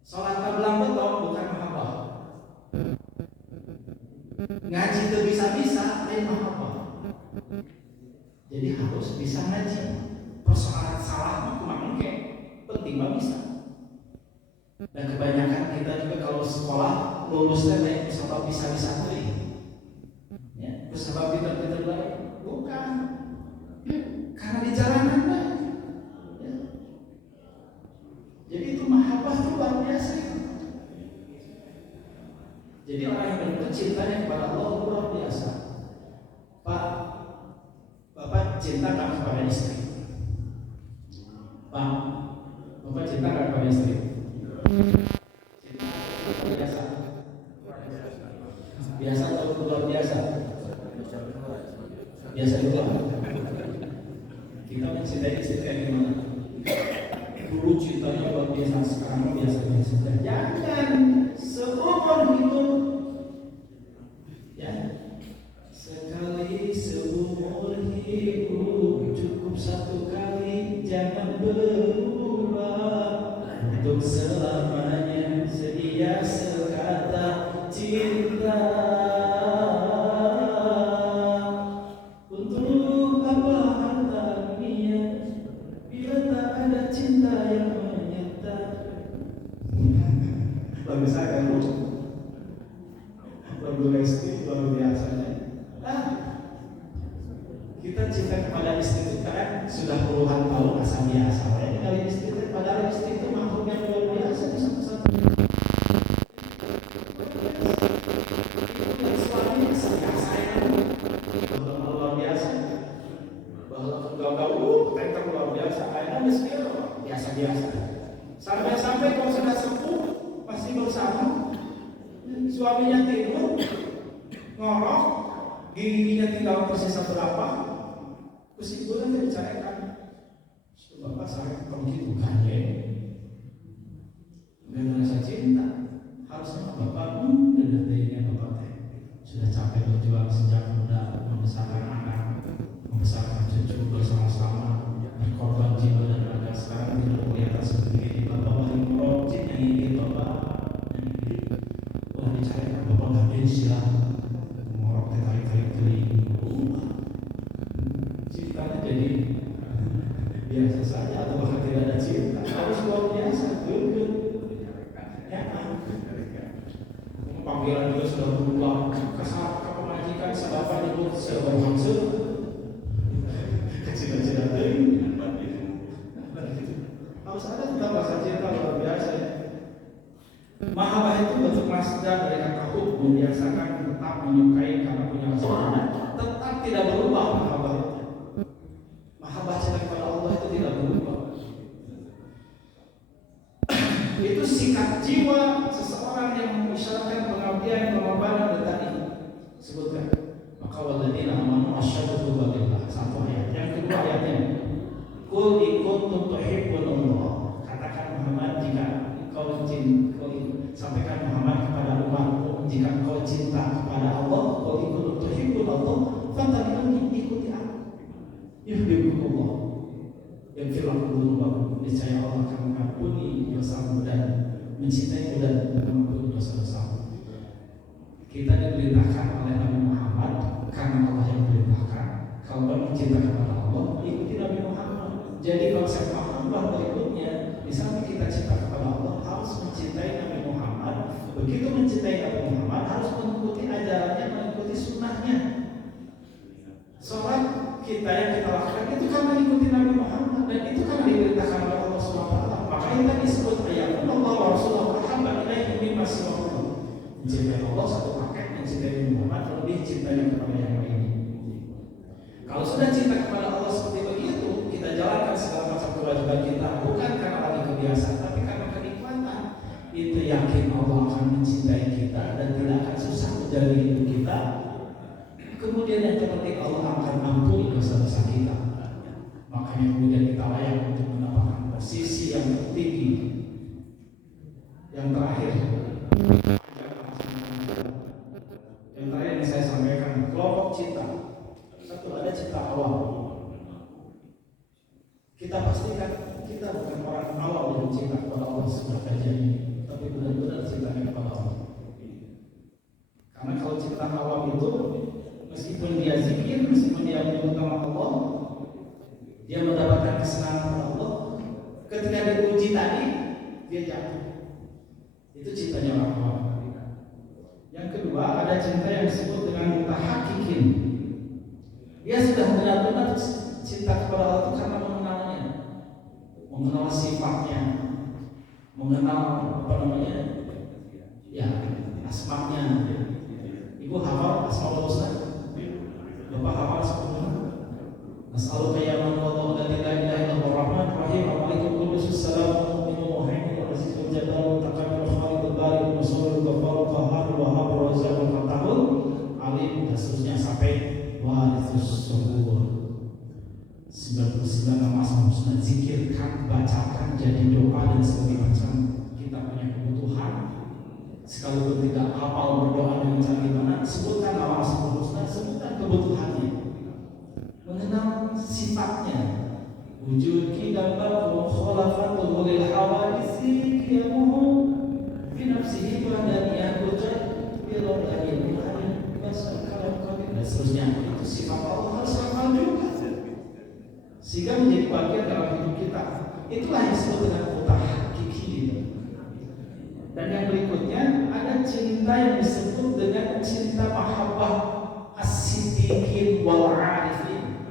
Salat tablang betul bukan mahabbah. Ngaji itu bisa-bisa lain mahabbah. Jadi harus bisa ngaji. Persoalan salah mah mungkin penting banget bisa. Dan kebanyakan kita juga kalau sekolah lulusnya naik sebab bisa-bisa tuh. Ya, sebab pintar-pintar lain bukan. Karena di jalanan lah. Ya. Jadi itu mahabbah itu luar biasa. Jadi orang yang benar cintanya kepada Allah luar biasa. Pak, Bapak cinta nggak kepada istri? Pak, Bapak cinta nggak kepada istri? Cinta biasa. Biasa atau luar biasa? Biasa juga. Kita mencintai istri kayak gimana? Dulu cintanya luar biasa, sekarang biasa-biasa. Jangan seumur hidup. Ya, sekali seumur hidup cukup satu kali, jangan berubah untuk selamanya. Sedia sekata cinta. Untuk apa harta dunia bila tak ada cinta yang menyertai? Lagu saya kan lagu Lesti luar biasanya. Kita cinta kepada istri itu kan sudah puluhan tahun asal biasa. Kali istri itu, padahal istri itu makhluk yang luar biasa di satu-satu. Suaminya sayang luar biasa. Bahwa gaul tentang luar biasa. Ayahnya miskin biasa-biasa. Sampai-sampai kalau sudah sepuh pasti bersama. Suaminya tidur ngorok, giginya tinggal tersisa berapa, kesimpulannya diceraikan. Bapak saya kalau gitu kan ya, nggak merasa cinta. Harusnya bapak udah tadinya bapak sudah capek berjuang sejak muda, membesarkan anak, membesarkan cucu bersama-sama, berkorban jiwa dan raga. Sekarang tidak kelihatan seperti ini. Bapak paling project yang ini bapak. Wah diceraikan bapak nggak bisa. Ngorok tarik-tarik telinga. Cintanya jadi biasa saja atau bahkan tidak ada cinta. Harus luar biasa, gugut. Ya, panggilan juga sudah berubah. Kesal pemajikan sebapak nyebut seberhasil. Kecil-kecil harus ada tentang rasa cinta luar biasa. Ya. Mahabbah itu bentuk masdar dari kata hub, membiasakan tetap menyukai karena punya rasa cinta. Tetap tidak berubah mahabbah itu. Mahabbah cinta kepada Allah itu tidak berubah. Itu sikap jiwa seseorang yang mengisyaratkan pengabdian, pengorbanan dan tadi sebutkan. Maka walladzina amanu asyaddu hubban lillah. Satu ayat. Yang kedua ayatnya, qul in kuntum tuhibbunallah. Katakan Muhammad jika engkau sampaikan Muhammad kepada umatmu, jika engkau cinta kepada Allah, qul in kuntum tuhibbunallah fattabi'uni, ikuti aku. Yuhibbukumullah. Yaghfir lakum dzunubakum. Niscaya Allah akan mengampuni dosamu dan mencintaimu dan mengampuni dosa-dosamu. Kita diperintahkan oleh Nabi Muhammad karena Allah yang memerintahkan. Kalau kamu cinta kepada Allah, ikuti Nabi Muhammad. Jadi konsep mahabbah berikutnya, misalnya kita cinta kepada Allah, harus mencintai Nabi Muhammad. Begitu mencintai Nabi Muhammad, harus mengikuti ajarannya, mengikuti sunnahnya. Sholat kita yang kita lakukan itu karena ikuti Nabi Muhammad, dan itu karena diperintahkan oleh Allah SWT. Makanya tadi disebut ayat Allah wa Rasulullah ahabba ilaihi mimma siwahuma. Mencintai Allah satu paket, mencintai Nabi Muhammad lebih cintanya kepada yang lain. Kalau sudah cinta kepada Allah seperti begitu, kita jalankan segala macam kewajiban kita. yakin Allah akan mencintai kita dan tidak akan susah menjalani hidup kita. Kemudian yang terpenting Allah akan ampuni dosa-dosa kita. Makanya kemudian kita layak untuk mendapatkan posisi yang tertinggi. Yang terakhir yang saya sampaikan, kelompok cinta. Satu, ada cinta awam. Kita pastikan kita bukan orang awam yang cinta kepada Allah sudah terjadi, tapi benar-benar cinta kepada Allah. Karena kalau cinta awam itu, meskipun dia zikir, meskipun dia menyebut nama Allah, dia mendapatkan kesenangan kepada Allah. Ketika diuji tadi, dia jatuh. Itu cintanya orang awam. Yang kedua, ada cinta yang disebut dengan mutahakikin. Dia sudah benar-benar cinta kepada Allah itu karena mengenalnya, mengenal sifatnya, mengenal ya asmanya. Ibu hafal asmaul husna? Bapak hafal asmaul husna? Nas'aluka ya man wa la ilaha illa anta ar-rahman ar-rahim al-malik al-qudus as-salam al-mu'min al-muhaymin al-aziz al-jabbar al-mutakabbir al-khalid al-bari al-musawwir al-ghaffar al-qahhar al-wahhab al-razzaq al-fattah al-alim, dan seterusnya sampai warithus subur. 99 nama asmaul husna, zikirkan, bacakan, jadi doa dan segala macam. Kita punya kebutuhan, sekalipun tidak hafal berdoa dengan cara gimana, sebutkan nama asmaul husna, sebutkan kebutuhannya, mengenal sifatnya. Wujud kidabahu khalafatul lil hawadisi qiyamuhu fi nafsihi wa daniyatu bil dalil dan seterusnya. Itu sifat Allah harus hafal juga, sehingga menjadi bagian dalam hidup kita. Itulah yang disebut dengan mutahakiki. Dan yang berikutnya ada cinta yang disebut dengan cinta mahabbah as-siddiqin wal arifin.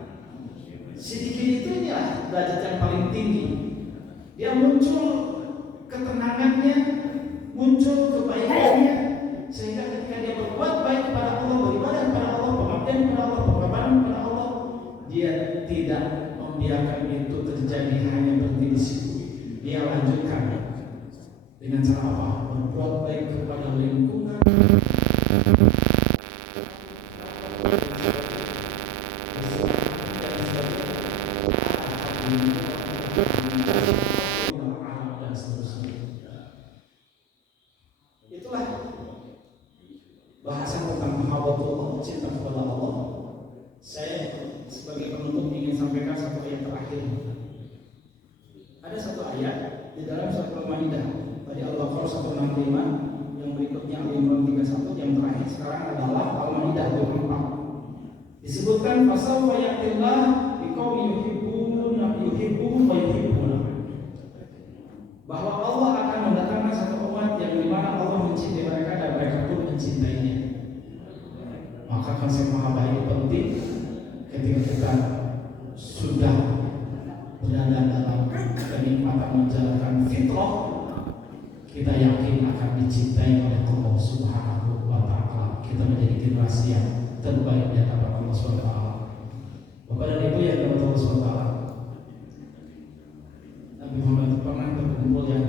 Siddiqin itu inilah derajat yang paling tinggi. Dia muncul ketenangannya, muncul kebaikannya, sehingga ketika dia berbuat baik kepada Allah, beribadah kepada Allah, pengabdian kepada Allah, pengorbanan kepada Allah, dia tidak membiarkan itu terjadi hanya berhenti di situ. Dia lanjutkan dengan cara apa? Berbuat baik kepada lingkungan, dan seterusnya. Itulah bahasan tentang mahabbatullah, cinta kepada Allah. Saya sebagai penutup ingin sampaikan satu ayat terakhir. Ada satu ayat di dalam surat Al-Maidah tadi Al-Baqarah 165, yang berikutnya Al-Imran 31, yang terakhir sekarang adalah Al-Maidah 24. Disebutkan fasawfa ya'tillah biqaumin yuhibbuhum wa yuhibbuna, bahwa Allah akan mendatangkan satu umat yang dimana Allah mencintai mereka dan mereka pun mencintainya. Maka konsep mahabbah ini penting. Ketika kita sudah berada dalam kenikmatan menjalankan fitrah, kita yakin akan dicintai oleh Allah Subhanahu wa Ta'ala. Kita menjadi generasi yang terbaik di hadapan Allah Subhanahu wa Ta'ala. Bapak dan Ibu yang dirahmati Allah Subhanahu wa Ta'ala, Nabi Muhammad pernah berkumpul ya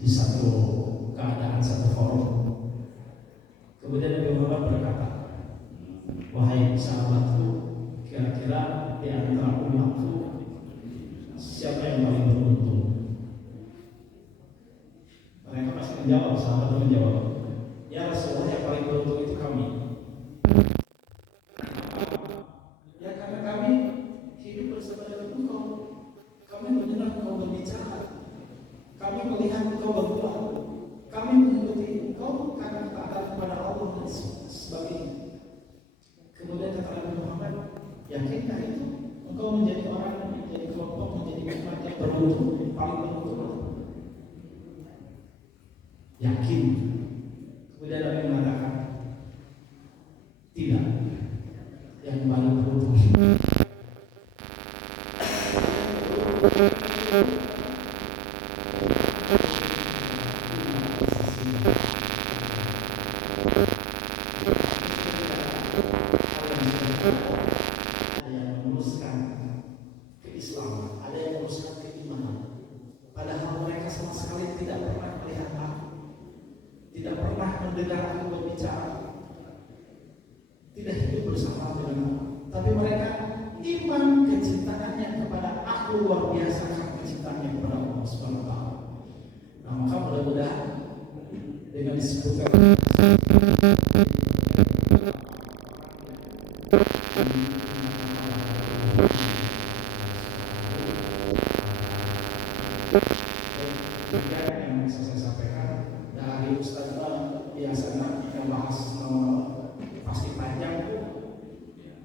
di satu keadaan, satu forum. Kemudian Nabi Muhammad berkata, wahai sahabatku, kira-kira di antara umatku siapa yang paling beruntung? Mereka pasti menjawab, sahabat menjawab, ya Rasulullah, yang paling beruntung itu kami. Ya karena kami hidup bersama dengan Engkau, kami mendengar Engkau berbicara, kami melihat Engkau berbuat, kami mengikuti Engkau karena ketaatan kepada Allah dan sebagainya. Kemudian kata Nabi Muhammad, yakinkah itu engkau menjadi orang, menjadi kelompok, menjadi umat yang beruntung, paling beruntung? Yakin. Kemudian Nabi mengatakan, tidak, yang paling beruntung ada yang meluruskan keislaman, ada yang meluruskan keimanan, padahal mereka sama sekali tidak pernah melihat aku. mendengar aku berbicara, tidak hidup bersama dengan aku. Tapi mereka iman kecintaannya kepada aku luar biasa, kecintaannya kepada Allah Subhanahu wa taala. Nah, maka mudah-mudahan dengan disebutkan yang bisa saya sampaikan dari Ustaz biasanya kita bahas pasti panjang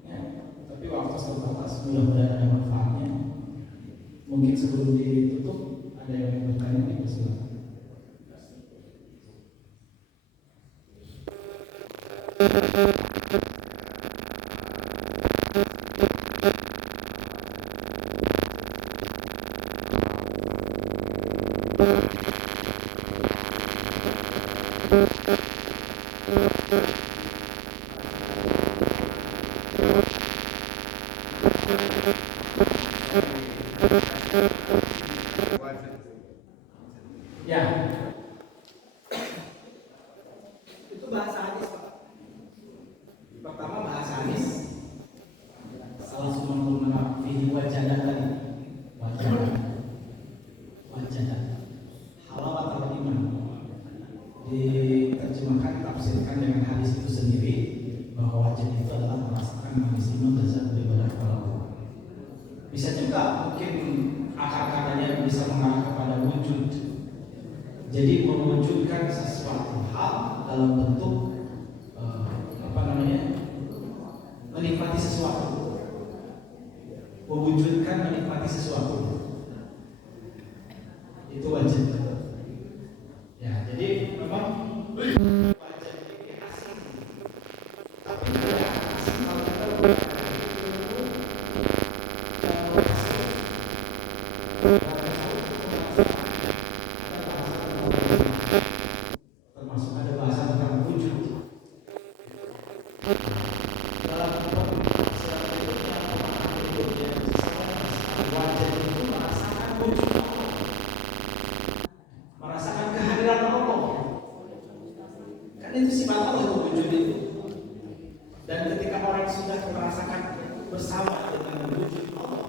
ya, tapi waktu terbatas, mudah-mudahan ada manfaatnya. Mungkin sebelum ditutup ada yang mau bertanya, silakan. Ya, itu bahasa hadis Pak. Pertama bahasa hadis, salah sumber nama fihi wajadah tadi, wajadah halawat al-iman, diterjemahkan tafsirkan dengan hadis itu sendiri bahwa wajah itu adalah merasakan manusia lezat beribadah kepada Allah. Bisa juga mungkin akar katanya bisa mengarah kepada wujud. Jadi mewujudkan sesuatu hal dalam bentuk menikmati sesuatu, mewujudkan menikmati sesuatu, itu wajib. Ya, jadi memang wajib ini asing, tapi tidak asing kalau kita termasuk ada bahasa tentang wujud. Merasakan kehadiran Allah, kan itu sifat Allah itu wujud itu. Dan ketika orang sudah merasakan bersama dengan wujud Allah,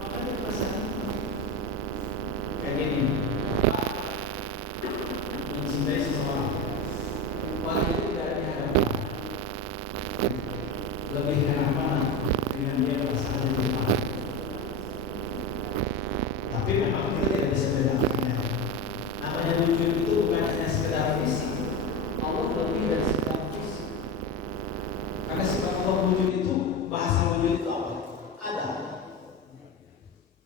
maka dia merasa kayak gini, mencintai seseorang, orang itu tidak ada hadapan, lebih kenapa dengan dia merasa ada di depan. Tapi memang kita tidak bisa bedakannya. Namanya wujud itu bukan hanya sekedar fisik. Allah lebih dari sekedar fisik. Karena sifat Allah wujud itu, bahasa wujud itu apa? Ada.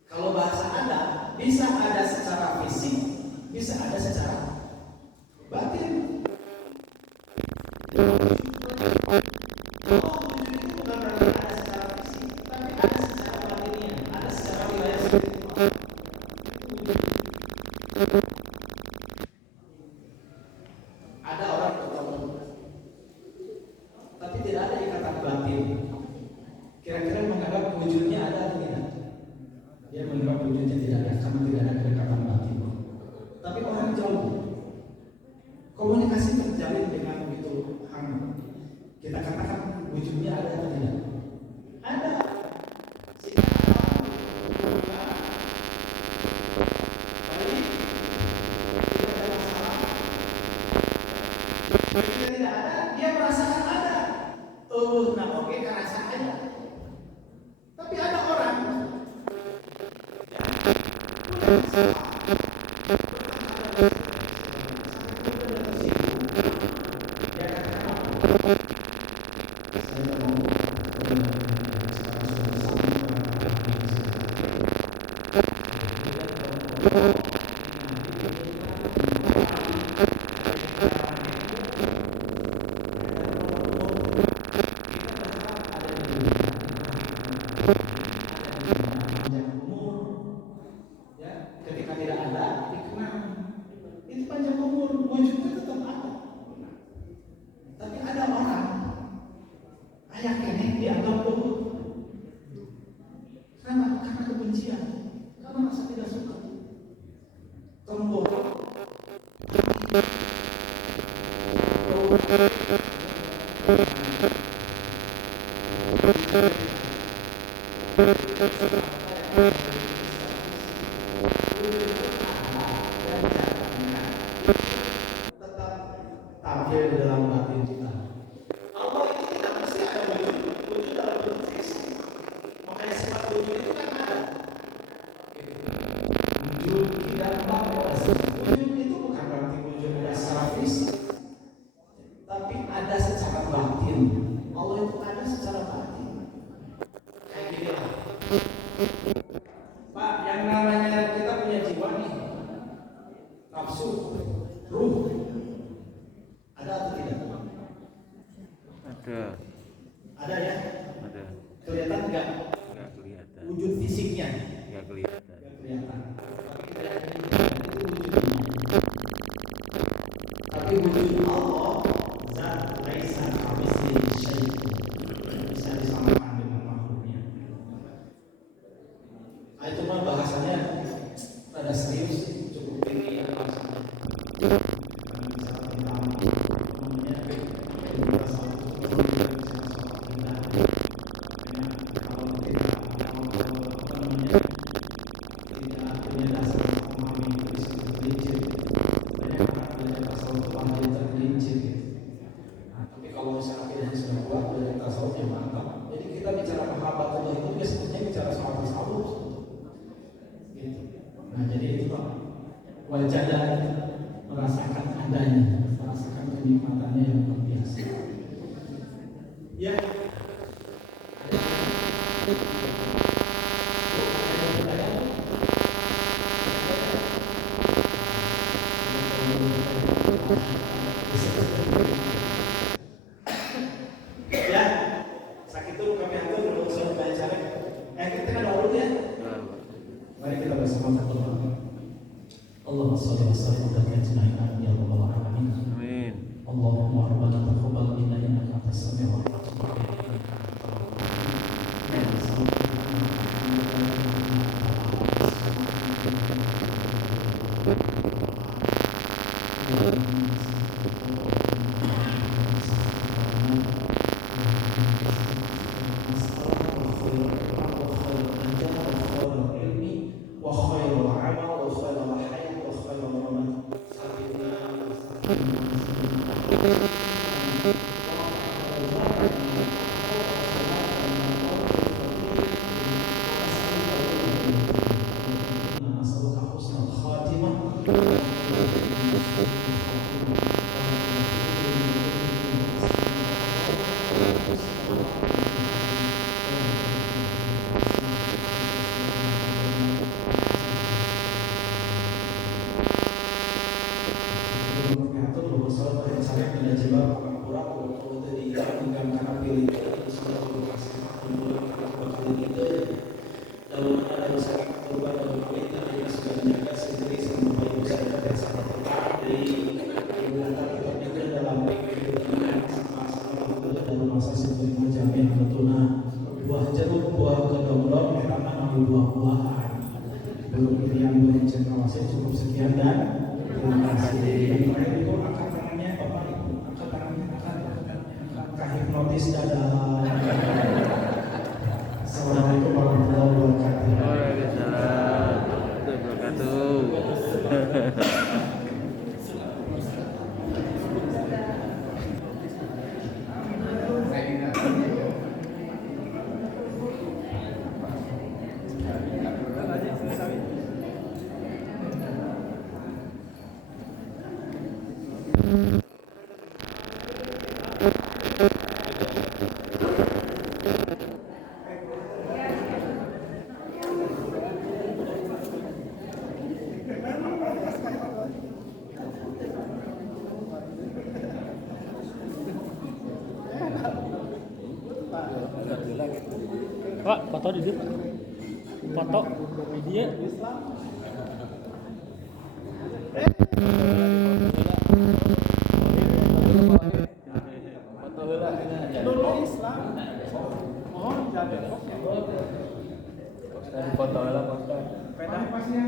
Kalau bahasa ada, bisa ada secara fisik, bisa ada secara batin. Ada orang bertemu, tapi tidak ada ikatan batin. Kira-kira menganggap wujudnya ada atau tidak? Dia menganggap wujudnya tidak ada, karena tidak ada ikatan batin. Tapi orang jauh, komunikasi terjalin dengan begitu hangat. Kita katakan wujudnya ada atau tidak? Ada. Jika tidak ada, dia merasakan ada. Nah oke, rasa ada. Tapi ada orang ketika tidak ada, dikenang. Itu panjang umur, wujudnya tetap ada. Tapi ada orang ayah ini dianggap luhur. Karena kebencian, karena rasa tidak suka. Tembok. tetap tampil di dalam batin kita. Allah itu tidak mesti ada wujud dalam bentuk fisik. Makanya sifat wujud itu kan ada. Wujud tidak apa-apa. Wujud itu bukan berarti wujud ada secara fisik, tapi ada secara batin. Allah itu ada secara batin. Kayak gini lah. Pak, yang namanya kita punya jiwa nih, nafsu, ruh, ada atau tidak? Ada. Ada ya? Ada. Kelihatan enggak? Nggak kelihatan. Wujud fisiknya? Nggak kelihatan. Enggak kelihatan. Tapi kita yakin itu wujudnya. Tapi wujud Allah, zat laisa kamitslihi syai'un, bisa disamakan dengan makhluknya. Nah, itu mah bahasanya rada serius, cukup tinggi ya bahasanya. Kami bicara tentang namanya kita salah satu kita bisa salah pindah. Ya, kalau kita apa namanya tidak punya dasar memahami itu bisa tergelincir. Banyak orang belajar tasawuf itu malah tergelincir. Nah, tapi kalau misalnya kita sudah kuat belajar tasawuf ya mantap. Jadi kita bicara mahabbatullah itu biasanya bicara soal tasawuf. Gitu. Nah, jadi itu Pak, wajah merasakan adanya, merasakan kenikmatannya yang luar biasa. Ya. Ya, sakit dulu kami atur dulu saya baca. Kita kan dulu ya. Mari kita bersama berdoa. Allahumma shalli wa sallim ala sayyidina ya rabbal alamin. Amin. Allahumma rabbana taqabbal minna innaka antas samiul alim. Buah jeruk, buah kedondong, pertama buah-buahan. Belum ini yang bercengkawasi cukup sekian dan terima kasih. Yang terakhir itu angkat tangannya, Bapak Ibu, angkat tangannya, angkat hipnotis dada. Assalamualaikum warahmatullahi wabarakatuh. Waalaikumsalam warahmatullahi wabarakatuh. Pak, foto di sini. Foto dia. Foto Islam. Mohon jaga. Foto lah foto. Peda pasnya.